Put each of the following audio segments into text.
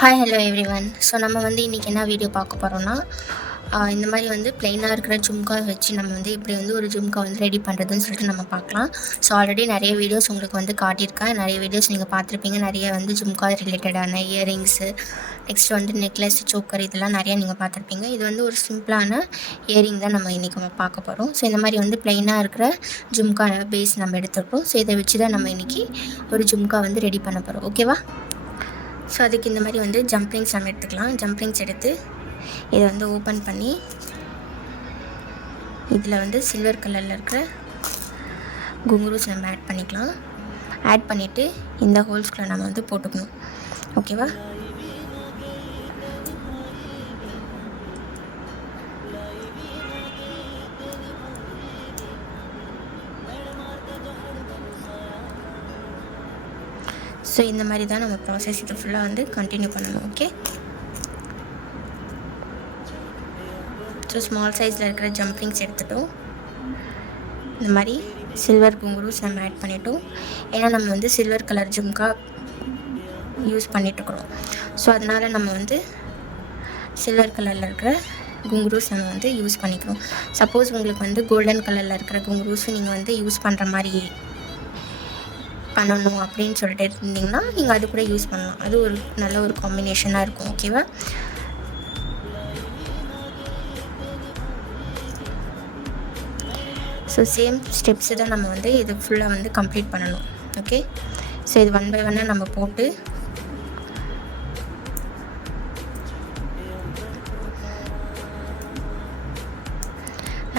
Hi hello everyone. So நம்ம வந்து இன்றைக்கி என்ன வீடியோ பார்க்க போகிறோன்னா, இந்த மாதிரி வந்து ப்ளைனாக இருக்கிற ஜும்கா வச்சு நம்ம வந்து எப்படி வந்து ஒரு ஜும்கா வந்து ரெடி பண்ணுறதுன்னு சொல்லிட்டு நம்ம பார்க்கலாம். ஸோ ஆல்ரெடி நிறைய வீடியோஸ் உங்களுக்கு வந்து காட்டியிருக்கேன். நிறைய வீடியோஸ் நீங்கள் பார்த்துருப்பீங்க. நிறைய வந்து ஜும்கா ரிலேட்டடான இயரிங்ஸு, நெக்ஸ்ட் வந்து நெக்லஸ், சோக்கர் இதெல்லாம் நிறையா நீங்கள் பார்த்துருப்பீங்க. இது வந்து ஒரு சிம்பிளான இயரிங் தான் நம்ம இன்றைக்கி பார்க்க போகிறோம். ஸோ இந்த மாதிரி வந்து ப்ளைனாக இருக்கிற ஜும்கா பேஸ் நம்ம எடுத்துருக்கோம். ஸோ இதை வச்சு தான் நம்ம இன்றைக்கி ஒரு ஜும்கா வந்து ரெடி பண்ண போகிறோம். ஓகேவா? ஸோ அதுக்கு இந்த மாதிரி வந்து ஜம்ப்ரிங்ஸ் நம்ம எடுத்துக்கலாம். ஜம்ப்ரிங்ஸ் எடுத்து இதை வந்து ஓப்பன் பண்ணி இதில் வந்து சில்வர் கலரில் இருக்கிற குங்குரூஸ் நம்ம ஆட் பண்ணிக்கலாம். ஆட் பண்ணிவிட்டு இந்த ஹோல்ஸ்குள்ளே நம்ம வந்து போட்டுக்கணும். ஓகேவா? ஸோ இந்த மாதிரி தான் நம்ம ப்ராசஸ் இது ஃபுல்லாக வந்து கண்டினியூ பண்ணணும். ஓகே, ஸோ ஸ்மால் சைஸில் இருக்கிற ஜம்ப்ரிங்ஸ் எடுத்துட்டோம். இந்த மாதிரி சில்வர் குங்குரூஸ் நம்ம ஆட் பண்ணிட்டோம். ஏன்னா நம்ம வந்து சில்வர் கலர் ஜும்கா யூஸ் பண்ணிட்டுருக்குறோம். ஸோ அதனால் நம்ம வந்து சில்வர் கலரில் இருக்கிற குங்குரூஸ் நம்ம வந்து யூஸ் பண்ணிக்கிறோம். சப்போஸ் உங்களுக்கு வந்து கோல்டன் கலரில் இருக்கிற குங்குரூஸ் நீங்கள் வந்து யூஸ் பண்ணுற மாதிரி பண்ணணும் அப்படின்னு சொல்லிட்டு இருந்தீங்கன்னா நீங்கள் அது கூட யூஸ் பண்ணலாம். அது ஒரு நல்ல ஒரு காம்பினேஷனாக இருக்கும். ஓகேவா? ஸோ சேம் ஸ்டெப்ஸு தான் நம்ம வந்து இது ஃபுல்லாக வந்து கம்ப்ளீட் பண்ணணும். ஓகே, ஸோ இது ஒன் பை ஒன்னாக நம்ம போட்டு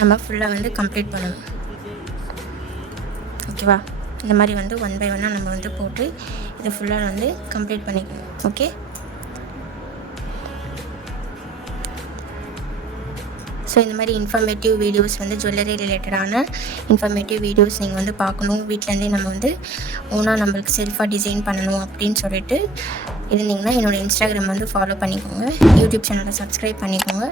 நம்ம ஃபுல்லாக வந்து கம்ப்ளீட் பண்ணணும். ஓகேவா? இந்த மாதிரி வந்து ஒன் பை ஒன்னாக நம்ம வந்து போட்டு இதை ஃபுல்லாக வந்து கம்ப்ளீட் பண்ணிக்கணும். ஓகே, ஸோ இந்த மாதிரி இன்ஃபர்மேட்டிவ் வீடியோஸ் வந்து ஜுவல்லரி ரிலேட்டடான இன்ஃபர்மேட்டிவ் வீடியோஸ் நீங்கள் வந்து பார்க்கணும், வீட்டிலேருந்தே நம்ம வந்து ஓனாக நம்மளுக்கு செல்ஃபாக டிசைன் பண்ணணும் அப்படின்னு சொல்லிட்டு இருந்தீங்கன்னா என்னோடய இன்ஸ்டாகிராம் வந்து ஃபாலோ பண்ணிக்கோங்க. யூடியூப் சேனலை சப்ஸ்கிரைப் பண்ணிக்கோங்க.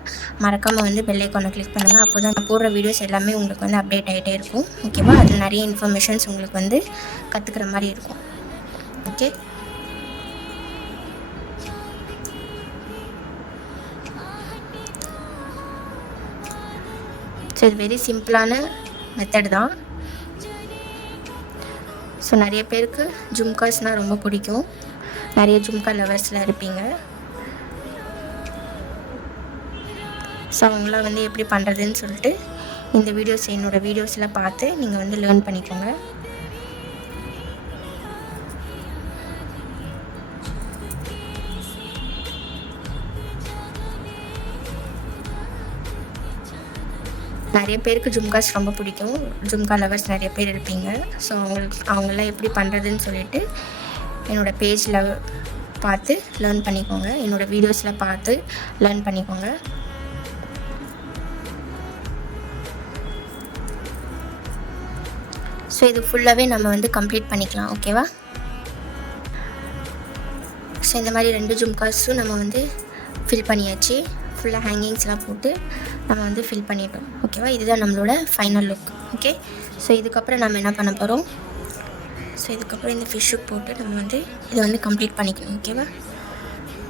மறக்காமல் வந்து பெல் ஐக்கானை கிளிக் பண்ணுங்கள். அப்போ தான் நான் போடுற வீடியோஸ் எல்லாமே உங்களுக்கு வந்து அப்டேட் ஆகிட்டே இருக்கும். ஓகேவா? அதில் நிறைய இன்ஃபர்மேஷன்ஸ் உங்களுக்கு வந்து கற்றுக்கிற மாதிரி இருக்கும். ஓகே, ஸோ இது வெரி சிம்பிளான மெத்தட் தான். ஸோ நிறைய பேருக்கு ஜும்காஸ்னால் ரொம்ப பிடிக்கும். நிறைய ஜும்கா லவர்ஸில் இருப்பீங்க. ஸோ அவங்களாம் வந்து எப்படி பண்ணுறதுன்னு சொல்லிட்டு இந்த வீடியோஸ் என்னோடய வீடியோஸில் பார்த்து நீங்கள் வந்து லேர்ன் பண்ணிக்கோங்க. நிறைய பேருக்கு ஜும்காஸ் ரொம்ப பிடிக்கும். ஜும்கா லவர்ஸ் நிறைய பேர் இருப்பீங்க. ஸோ அவங்களாம் எப்படி பண்ணுறதுன்னு சொல்லிட்டு என்னோடய பேஜில் பார்த்து லேர்ன் பண்ணிக்கோங்க. என்னோடய வீடியோஸில் பார்த்து லேர்ன் பண்ணிக்கோங்க. ஸோ இது ஃபுல்லாகவே நம்ம வந்து கம்ப்ளீட் பண்ணிக்கலாம். ஓகேவா? ஸோ இந்த மாதிரி 2 ஜும்காஸும் நம்ம வந்து ஃபில் பண்ணியாச்சு. ஃபுல்லாக ஹேங்கிங்ஸ்லாம் போட்டு நம்ம வந்து ஃபில் பண்ணிட்டோம். ஓகேவா? இதுதான் நம்மளோட ஃபைனல் லுக். ஓகே, ஸோ இதுக்கப்புறம் நம்ம என்ன பண்ண போகிறோம்? ஸோ இதுக்கப்புறம் இந்த ஃபிஷ் ஹுக் போட்டு நம்ம வந்து இதை வந்து கம்ப்ளீட் பண்ணிக்கணும். ஓகேவா?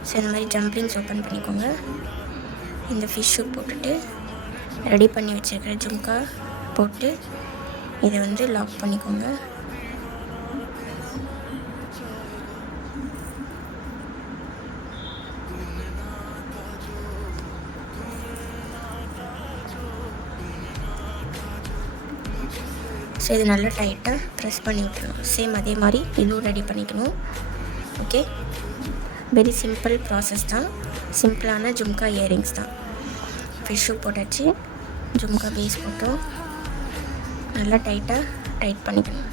ஸோ இந்த மாதிரி ஜம்ப்ரிங்ஸ் ஓப்பன் பண்ணிக்கோங்க. இந்த ஃபிஷ் ஹுக் போட்டுட்டு ரெடி பண்ணி வச்சுருக்கிற ஜும்கா போட்டு இதை வந்து லாக் பண்ணிக்கோங்க. ஸோ இது நல்லா டைட்டாக ப்ரெஸ் பண்ணி விட்டுருணும். சேம் அதே மாதிரி இதுவும் ரெடி பண்ணிக்கணும். ஓகே, வெரி சிம்பிள் ப்ராசஸ் தான். சிம்பிளான ஜும்கா இயரிங்ஸ் தான். ஃபிஷ்ஷு போட்டாச்சு, ஜும்கா பேஸ் போட்டோம். நல்லா டைட் பண்ணிக்கணும்.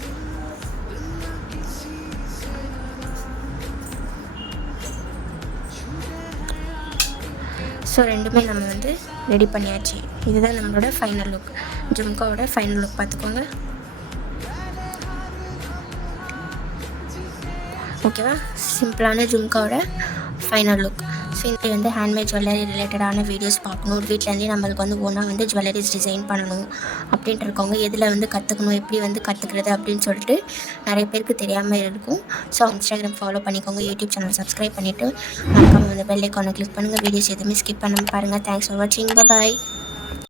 ஸோ ரெண்டுமே நம்ம வந்து ரெடி பண்ணியாச்சு. இதுதான் நம்மளோட ஃபைனல் லுக். ஜும்காவோட ஃபைனல் லுக் பார்த்துக்கோங்க. ஓகேவா? சிம்பிளான ஜும்காவோட ஃபைனல் லுக். ஸோ இந்த வந்து ஹேண்ட்மேட் ஜுவல்லரி ரிலேட்டடான வீடியோஸ் பார்க்கணும், வீட்டிலேருந்தே நம்மளுக்கு வந்து ஓனாக வந்து ஜுவல்லரிஸ் டிசைன் பண்ணணும் அப்படின்ட்டு இருக்கவங்க எதில் வந்து கற்றுக்கணும், எப்படி வந்து கற்றுக்கிறது அப்படின்னு சொல்லிட்டு நிறைய பேருக்கு தெரியாமல் இருக்கும். ஸோ இன்ஸ்டாகிராம் ஃபாலோ பண்ணிக்கோங்க, யூடியூப் சேனல் சப்ஸ்கிரைப் பண்ணிவிட்டு மறக்காமல் வந்து பெல் ஐக்கானை கிளிக் பண்ணுங்கள். வீடியோஸ் எதுவுமே ஸ்கிப் பண்ணாமல் பாருங்கள். தேங்க்ஸ் ஃபார் வாட்சிங். பாய்.